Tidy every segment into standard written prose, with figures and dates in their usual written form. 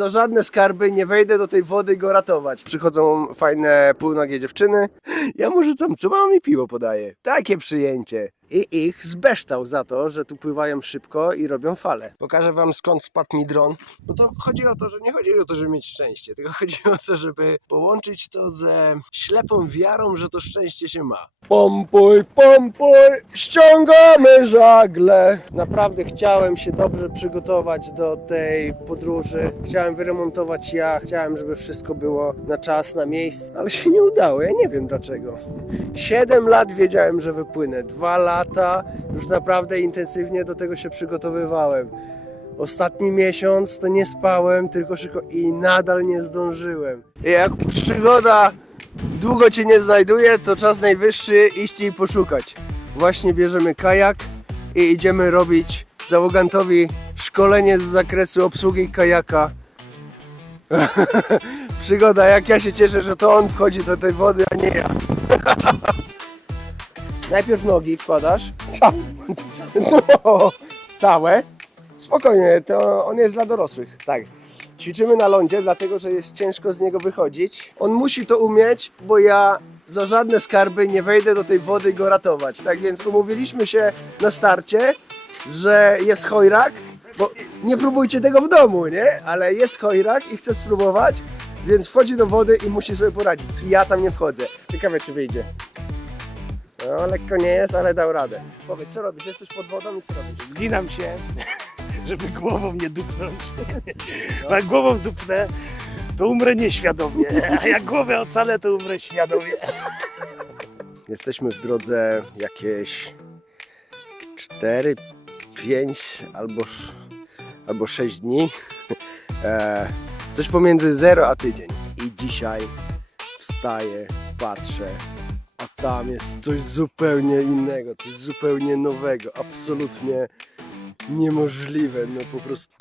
za żadne skarby nie wejdę do tej wody go ratować. Przychodzą fajne półnagie dziewczyny, ja mu rzucam co mam i piwo podaję. Takie przyjęcie. I ich zbeształ za to, że tu pływają szybko i robią fale. Pokażę wam skąd spadł mi dron. Bo to chodzi o to, że nie chodzi o to, żeby mieć szczęście, tylko chodzi o to, żeby połączyć to ze ślepą wiarą, że to szczęście się ma. Pompuj, ściągamy żagle. Naprawdę chciałem się dobrze przygotować do tej podróży. Chciałem wyremontować jacht, chciałem, żeby wszystko było na czas, na miejscu, ale się nie udało, ja nie wiem dlaczego. 7 lat wiedziałem, że wypłynę, 2 lata już naprawdę intensywnie do tego się przygotowywałem. Ostatni miesiąc to nie spałem, tylko i nadal nie zdążyłem. I jak przygoda długo cię nie znajduje, to czas najwyższy iść i poszukać. Właśnie bierzemy kajak i idziemy robić załogantowi szkolenie z zakresu obsługi kajaka. Przygoda, jak ja się cieszę, że to on wchodzi do tej wody, a nie ja. Najpierw nogi wkładasz. No, całe. Spokojnie, to on jest dla dorosłych. Tak. Ćwiczymy na lądzie, dlatego że jest ciężko z niego wychodzić. On musi to umieć, bo ja za żadne skarby nie wejdę do tej wody go ratować. Tak więc umówiliśmy się na starcie, że jest chojrak, bo nie próbujcie tego w domu, nie? Ale jest chojrak i chce spróbować, więc wchodzi do wody i musi sobie poradzić. I ja tam nie wchodzę. Ciekawe, czy wyjdzie. No, lekko nie jest, ale dał radę. Powiedz, co robisz? Jesteś pod wodą i co robisz? Zginam się, żeby głową nie dupnąć. Bo jak głową dupnę, to umrę nieświadomie, a jak głowę ocalę, to umrę świadomie. Jesteśmy w drodze jakieś 4, 5 albo 6 dni. Coś pomiędzy 0 a tydzień. I dzisiaj wstaję, patrzę, a tam jest coś zupełnie innego, coś zupełnie nowego, absolutnie niemożliwe, no po prostu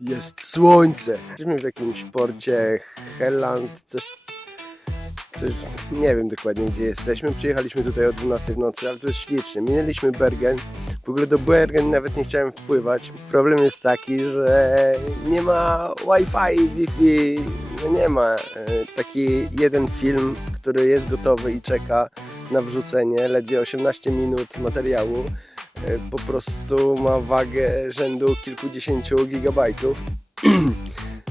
jest słońce. Jesteśmy w jakimś porcie Helland, coś, nie wiem dokładnie gdzie jesteśmy. Przyjechaliśmy tutaj o 12 w nocy, ale to jest ślicznie. Minęliśmy Bergen. W ogóle do Bergen nawet nie chciałem wpływać. Problem jest taki, że nie ma Wi-Fi, Wi-Fi, no nie ma. Taki jeden film, który jest gotowy i czeka na wrzucenie, ledwie 18 minut materiału. Po prostu ma wagę rzędu kilkudziesięciu gigabajtów.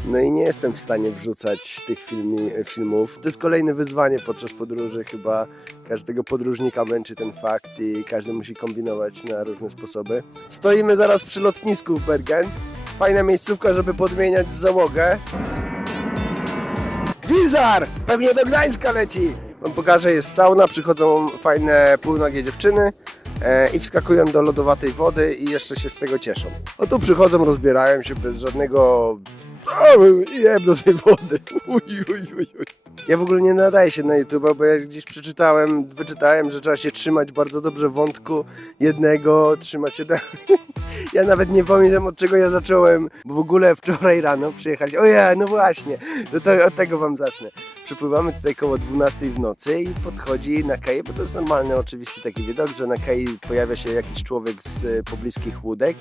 No i nie jestem w stanie wrzucać tych filmów. To jest kolejne wyzwanie podczas podróży. Chyba każdego podróżnika męczy ten fakt i każdy musi kombinować na różne sposoby. Stoimy zaraz przy lotnisku w Bergen. Fajna miejscówka, żeby podmieniać załogę. Wizar! Pewnie do Gdańska leci! Wam pokażę, jest sauna, przychodzą fajne półnagie dziewczyny i wskakują do lodowatej wody i jeszcze się z tego cieszą. O tu przychodzą, rozbierają się bez żadnego... Jem do tej wody. Ja w ogóle nie nadaję się na YouTube'a, bo ja gdzieś wyczytałem, że trzeba się trzymać bardzo dobrze wątku jednego, trzymać się... Ja nawet nie pamiętam, od czego ja zacząłem, bo w ogóle wczoraj rano przyjechali. No właśnie, to od tego wam zacznę. Przepływamy tutaj koło 12 w nocy i podchodzi na kaję, bo to jest normalny, oczywisty taki widok, że na kai pojawia się jakiś człowiek z pobliskich łódek.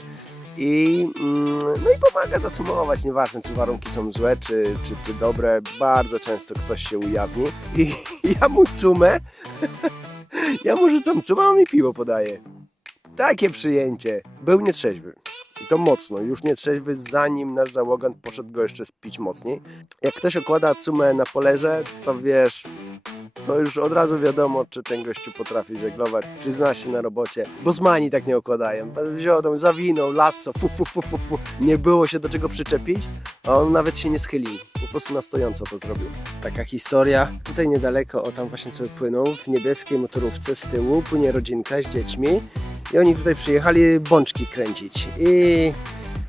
No i pomaga zacumować, nieważne czy warunki są złe, czy dobre, bardzo często ktoś się ujawni i ja mu cumę, ja mu rzucam cumę, a on mi piwo podaje. Takie przyjęcie. Był nietrzeźwy. I to mocno, już nietrzeźwy, zanim nasz załogant poszedł go jeszcze spić mocniej. Jak ktoś okłada cumę na polerze, to wiesz, to już od razu wiadomo, czy ten gościu potrafi żeglować, czy zna się na robocie. Bosmani tak nie okładają. Wziął, zawinął, lasso, nie było się do czego przyczepić, a on nawet się nie schylił. Po prostu na stojąco to zrobił. Taka historia. Tutaj niedaleko, o tam właśnie sobie płyną, w niebieskiej motorówce z tyłu płynie rodzinka z dziećmi i oni tutaj przyjechali bączki kręcić. I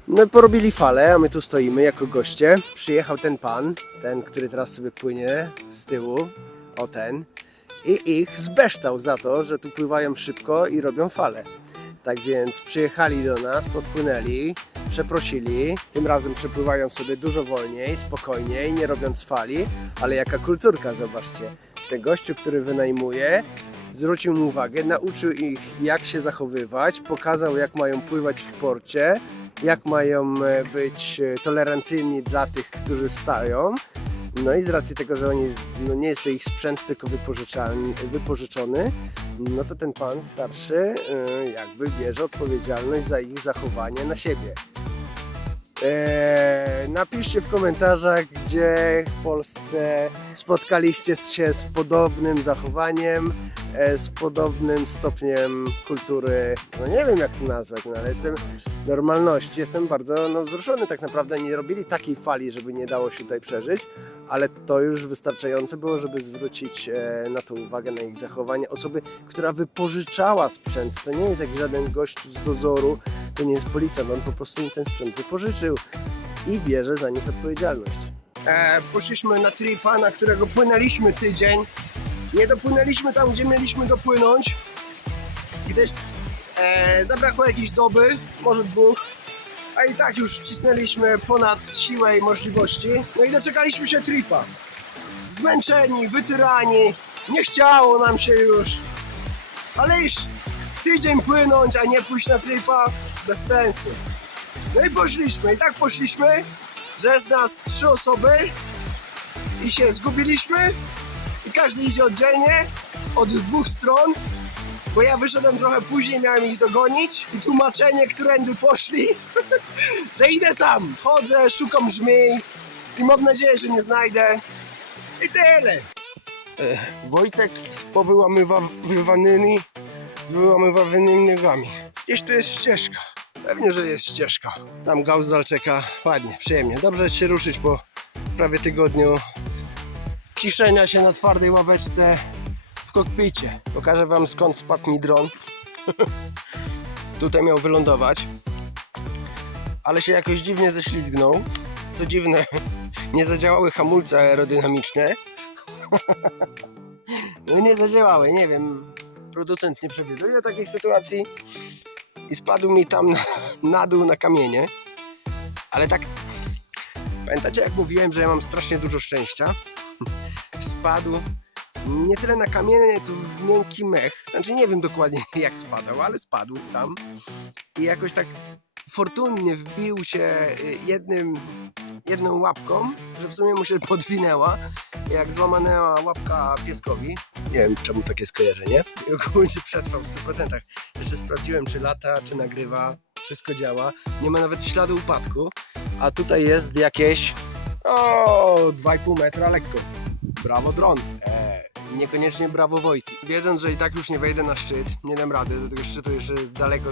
no porobili falę, a my tu stoimy jako goście. Przyjechał ten pan, ten, który teraz sobie płynie z tyłu, o ten, i ich zbeształ za to, że tu pływają szybko i robią fale. Tak więc przyjechali do nas, podpłynęli, przeprosili, tym razem przepływają sobie dużo wolniej, spokojniej, nie robiąc fali, ale jaka kulturka, zobaczcie. Ten gościu, który wynajmuje, zwrócił mu uwagę, nauczył ich jak się zachowywać, pokazał jak mają pływać w porcie, jak mają być tolerancyjni dla tych, którzy stają. No i z racji tego, że oni, no nie jest to ich sprzęt, tylko wypożyczony, no to ten pan starszy jakby bierze odpowiedzialność za ich zachowanie na siebie. Napiszcie w komentarzach, gdzie w Polsce spotkaliście się z podobnym zachowaniem, z podobnym stopniem kultury, no nie wiem jak to nazwać, no ale normalności, jestem bardzo wzruszony. Tak naprawdę nie robili takiej fali, żeby nie dało się tutaj przeżyć, ale to już wystarczające było, żeby zwrócić na to uwagę, na ich zachowanie osoby, która wypożyczała sprzęt. To nie jest jak żaden gościu z dozoru, to nie jest policjant, on po prostu im ten sprzęt wypożyczył i bierze za nich odpowiedzialność. Poszliśmy na tripa, na którego płynęliśmy tydzień. Nie dopłynęliśmy tam, gdzie mieliśmy dopłynąć. I też zabrakło jakiejś doby, może 2. A i tak już cisnęliśmy ponad siłę i możliwości. No i doczekaliśmy się tripa. Zmęczeni, wytyrani, nie chciało nam się już. Ale już tydzień płynąć, a nie pójść na tripa, bez sensu. No i poszliśmy, i tak poszliśmy, że jest nas 3 osoby i się zgubiliśmy i każdy idzie oddzielnie, od 2 stron, bo ja wyszedłem trochę później, miałem ich dogonić i tłumaczenie, którędy poszli, że idę sam, chodzę, szukam żmij i mam nadzieję, że nie znajdę i tyle. Wojtek z powyłamywanymi nogami. Gdzieś tu jest ścieżka. Pewnie, że jest ścieżka. Tam Gauzdal czeka ładnie, przyjemnie. Dobrze się ruszyć po prawie tygodniu ciszenia się na twardej ławeczce w kokpicie. Pokażę wam skąd spadł mi dron. Tutaj miał wylądować, ale się jakoś dziwnie ześlizgnął. Co dziwne, nie zadziałały hamulce aerodynamiczne. No nie zadziałały, nie wiem. Producent nie przewiduje takiej sytuacji i spadł mi tam na dół na kamienie. Ale tak, pamiętacie jak mówiłem, że ja mam strasznie dużo szczęścia? Spadł nie tyle na kamienie, co w miękki mech. Znaczy nie wiem dokładnie jak spadał, ale spadł tam i jakoś tak fortunnie wbił się jedną łapką, że w sumie mu się podwinęła, jak złamana łapka pieskowi. Nie wiem czemu takie skojarzenie. I ogólnie przetrwał w 100%. Jeszcze sprawdziłem czy lata, czy nagrywa, wszystko działa. Nie ma nawet śladu upadku, a tutaj jest jakieś 2,5 metra lekko. Brawo dron. Niekoniecznie brawo Wojty. Wiedząc, że i tak już nie wejdę na szczyt, nie dam rady, do tego szczytu jeszcze jest daleko.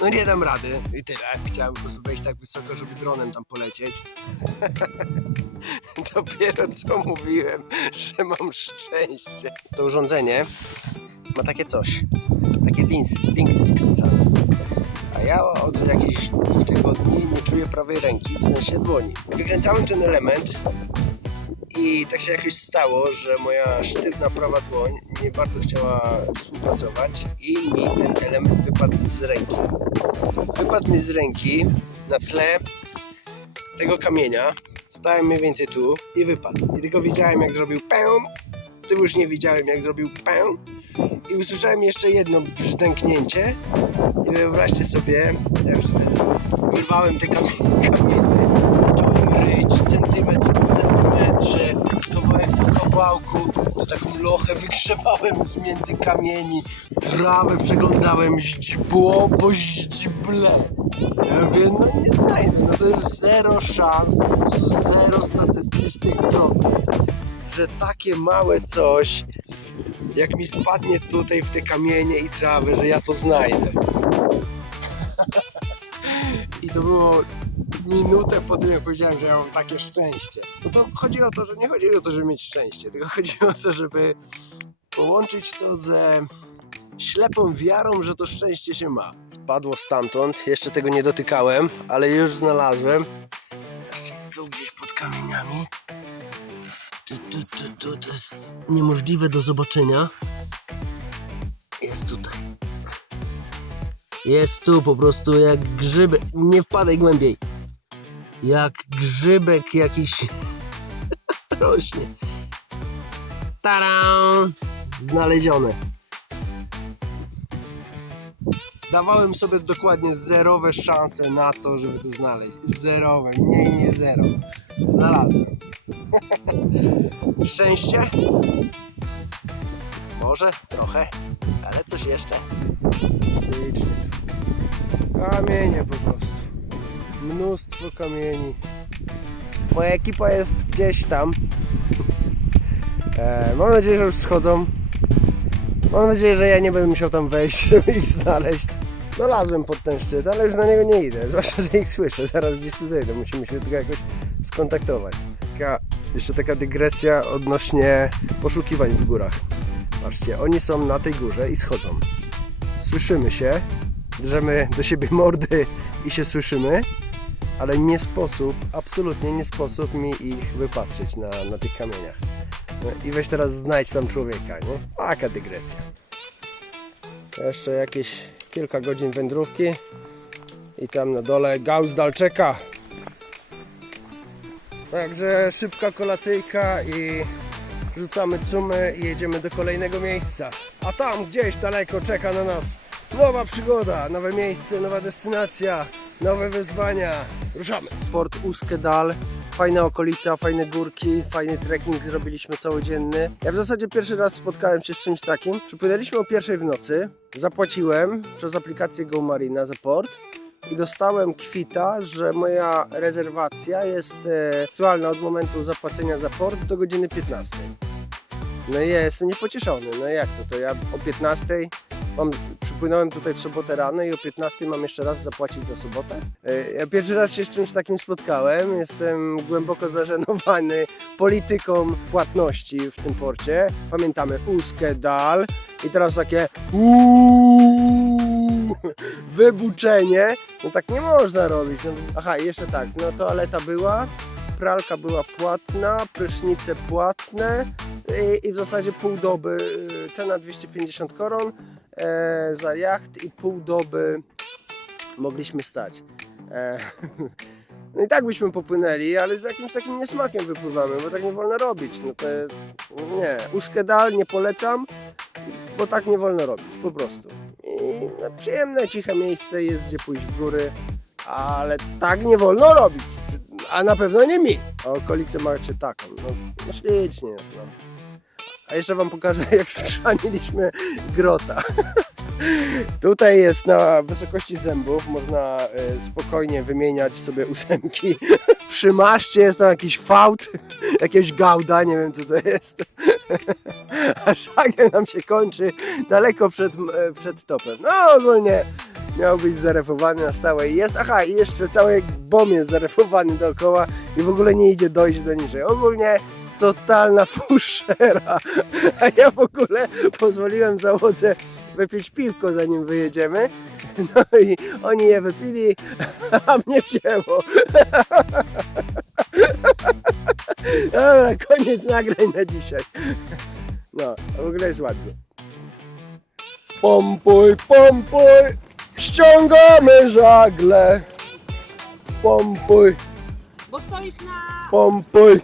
No nie dam rady i tyle. Chciałem po prostu wejść tak wysoko, żeby dronem tam polecieć. Dopiero co mówiłem, że mam szczęście. To urządzenie ma takie coś, takie dingsy wkręcane. A ja od jakichś 2 tygodni nie czuję prawej ręki, w sensie dłoni. Wykręcałem ten element i tak się jakoś stało, że moja sztywna prawa dłoń nie bardzo chciała współpracować i mi ten element wypadł z ręki. Wypadł mi z ręki na tle tego kamienia. Stałem mniej więcej tu i wypadł. I tylko widziałem jak zrobił pę. Tu już nie widziałem jak zrobił pę. I usłyszałem jeszcze jedno brzdęknięcie. I wyobraźcie sobie, ja już wyrwałem te kamienie. Zacząłem ryć centymetr po centymetrze, kawałek po kawałku. To taką lochę wygrzewałem z między kamieni. Trawę przeglądałem źdźbło po źdźble. Ja mówię, no nie znajdę, no to jest 0 szans, 0 statystycznych procent, że takie małe coś, jak mi spadnie tutaj w te kamienie i trawy, że ja to znajdę. I to było minutę po tym, jak powiedziałem, że ja mam takie szczęście. No to chodzi o to, że nie chodzi o to, żeby mieć szczęście, tylko chodzi o to, żeby połączyć to ze ślepą wiarą, że to szczęście się ma. Spadło stamtąd, jeszcze tego nie dotykałem, ale już znalazłem. Tu gdzieś pod kamieniami. To jest niemożliwe do zobaczenia. Jest tutaj. Jest tu po prostu jak grzybek. Nie wpadaj głębiej. Jak grzybek jakiś rośnie. Taram! znalezione. Dawałem sobie dokładnie zerowe szanse na to, żeby to znaleźć. Zerowe, mniej niż zero. Znalazłem. Szczęście? Może trochę, ale coś jeszcze. Licznie. Kamienie po prostu. Mnóstwo kamieni. Moja ekipa jest gdzieś tam. Mam nadzieję, że już schodzą. Mam nadzieję, że ja nie będę musiał tam wejść, żeby ich znaleźć. Dolazłem pod ten szczyt, ale już na niego nie idę. Zwłaszcza, że ich słyszę. Zaraz gdzieś tu zejdę. Musimy się tylko jakoś skontaktować. Jeszcze taka dygresja odnośnie poszukiwań w górach. Patrzcie, oni są na tej górze i schodzą. Słyszymy się, drzemy do siebie mordy i się słyszymy, ale nie sposób, absolutnie nie sposób mi ich wypatrzeć na tych kamieniach. No i weź teraz znajdź tam człowieka, nie? Taka dygresja. Jeszcze jakieś kilka godzin wędrówki i tam na dole Gauzdal czeka. Także szybka kolacyjka i rzucamy cumy i jedziemy do kolejnego miejsca. A tam gdzieś daleko czeka na nas nowa przygoda, nowe miejsce, nowa destynacja, nowe wyzwania. Ruszamy. Port Uskedal. Fajna okolica, fajne górki, fajny trekking zrobiliśmy całodzienny. Ja w zasadzie pierwszy raz spotkałem się z czymś takim. Przypłynęliśmy o 1:00 w nocy, zapłaciłem przez aplikację GoMarina za port i dostałem kwita, że moja rezerwacja jest aktualna od momentu zapłacenia za port do godziny 15. No i ja jestem niepocieszony. No jak to? To ja o 15 przypłynąłem tutaj w sobotę rano i o 15 mam jeszcze raz zapłacić za sobotę? Ja pierwszy raz się z czymś takim spotkałem. Jestem głęboko zażenowany polityką płatności w tym porcie. Pamiętamy Uskedal i teraz takie wybuczenie. No tak nie można robić. No, aha, i jeszcze tak, no toaleta była, pralka była płatna, prysznice płatne i w zasadzie pół doby, cena 250 koron za jacht i pół doby mogliśmy stać. No i tak byśmy popłynęli, ale z jakimś takim niesmakiem wypływamy, bo tak nie wolno robić. No to nie, Uskedal nie polecam, bo tak nie wolno robić, po prostu. I no, przyjemne, ciche miejsce, jest gdzie pójść w góry, ale tak nie wolno robić, a na pewno nie mi. A okolicę macie taką, no ślicznie jest, no. A jeszcze wam pokażę, jak skrzaniliśmy grota. Tutaj jest na wysokości zębów, można spokojnie wymieniać sobie ósemki. Przy maszcie jest tam jakiś fałd, jakiegoś gauda, nie wiem co to jest. A szlagier nam się kończy daleko przed topem. No ogólnie miał być zarefowany na stałe i jest. Aha, i jeszcze cały bom jest zarefowany dookoła i w ogóle nie idzie dojść do niczego. Ogólnie totalna fuszera. A ja w ogóle pozwoliłem załodze wypić piwko, zanim wyjedziemy. No i oni je wypili, a mnie wzięło. Dobra, koniec nagrań na dzisiaj. No, a w ogóle jest ładnie. Pompuj, pompuj, ściągamy żagle. Pompuj, Bo stoisz na... pompuj.